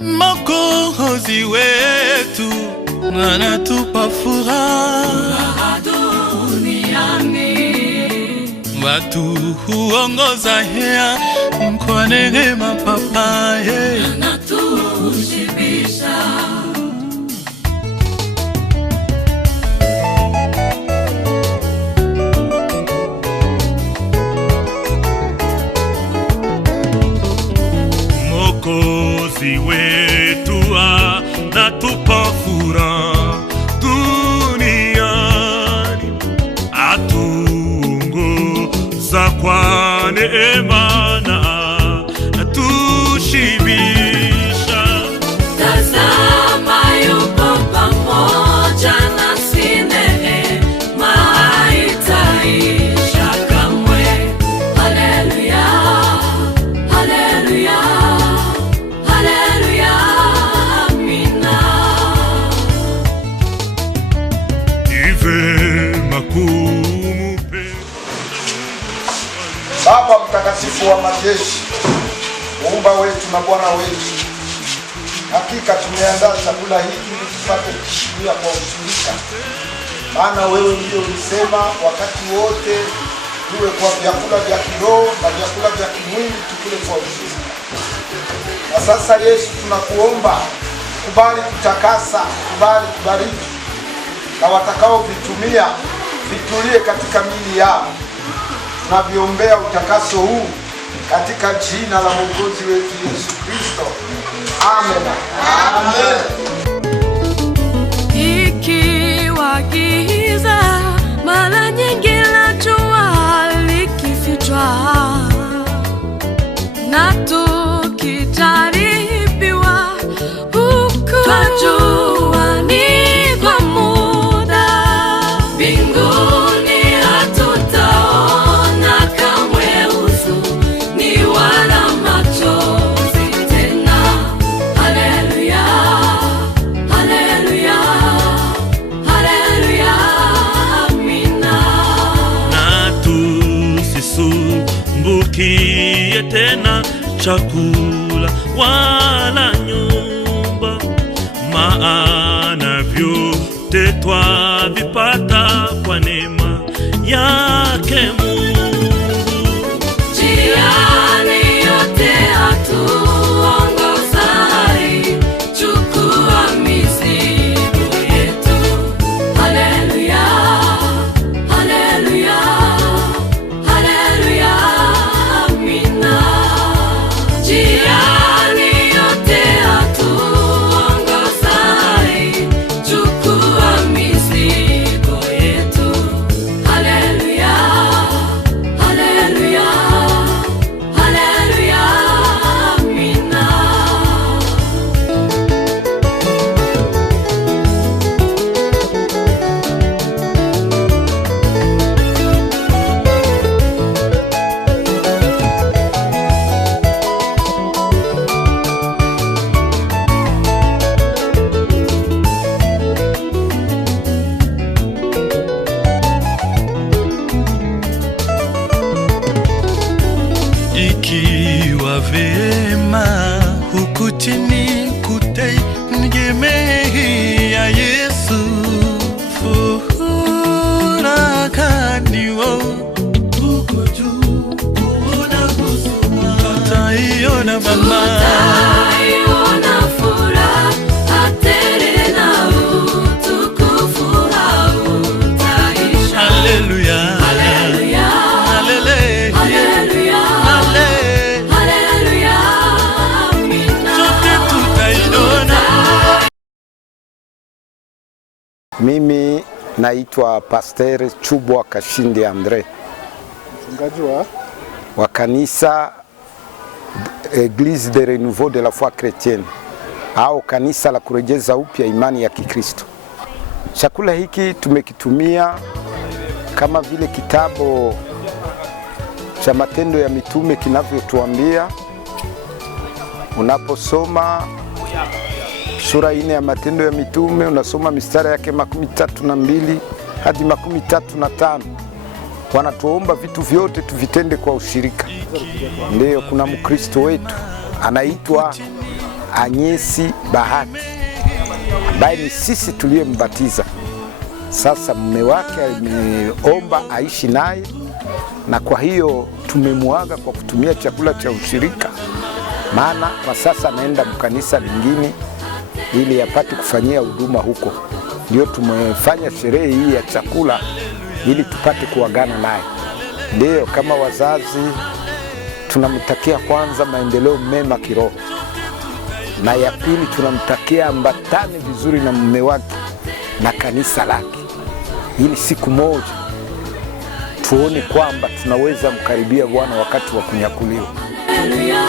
Mwokozi wetu anatupa furaha duniani, watu huongoza hea kwa neema papaye anatushibisha. Mwokozi wetu anatupa furaha duniani, atuongoza kwa neema na atushibisha. Tazama yupo pamoja nasi, neema haitaisha kamwe. Haleluya, haleluya. Baba mtakatifu wa majeshi, Muumba wetu na Bwana wetu, hakika tumeandaa chakula hiki ili tupate kushiriki kwa ushirika. Maana wewe ndio ulisema wakati wote tuwe kwa vyakula vya kiroho na vyakula vya kimwili tukule kwa ushirika. Na sasa Yesu, tunakuomba kubali kutakasa, kubali kubariki, na watakao vitumia vitulie katika miili yao. Tunaviombea utakaso huu katika jina la Mwokozi wetu Yesu Kristo. Amen. Amen. Ikiwa giza mara nyingi la jua likifichwa, na tukijaribiwa huku twajua ni kwa muda, mbinguni hatutaona kamwe huzuni wala machozi tena. Haleluya, haleluya, haleluya, amina. Na tusisumbukie tena chakula wala nyumba, maana vyote twavipata kwa neema yake Mungu. Njiani yote atuongozaye, chukua mizigo yetu. Haleluya, haleluya, haleluya, amina. Njiani yote atuongozaye, chukua mizigo yetu. Haleluya, haleluya, haleluya, amina. Ikiwa vema huku chini kutegemea Yesu, furakaniwo huko juu kuona huzuma, tutaiona mama, Tutaiona furaha tele na utukufu hautaisha. haleluya, Haleluya, haleluya, haleluya, haleluya, amina. sote tutaiona. Mimi naitwa Pasteur Chubwa Kashindi Andre, mchungaji wa kanisa Église de Renouveau de la Foi Chrétienne, au kanisa la kurejeza upya imani ya Kikristo. Chakula hiki tumekitumia kama vile kitabu cha Matendo ya Mitume kinavyotuambia. Unaposoma sura 4 ya Matendo ya Mitume, unasoma mistari yake 32 hadi 35. Wanatuomba vitu vyote tuvitende kwa ushirika. Ndio kuna Mkristo wetu anaitwa Anyesi Bahati, ambaye ni sisi tuliyembatiza. Sasa mume wake ameomba aishi naye, na kwa hiyo tumemuaga kwa kutumia chakula cha ushirika, maana kwa sasa anaenda mkanisa lingine ili apate kufanyia huduma huko. Ndio tumefanya sherehe hii ya chakula ili tupate kuagana naye. Ndio kama wazazi tunamtakia kwanza maendeleo mema kiroho, na ya pili tunamtakia ambatane vizuri na mume wake na kanisa lake, ili siku moja tuone kwamba tunaweza mkaribia Bwana wakati wa kunyakuliwa. Haleluya.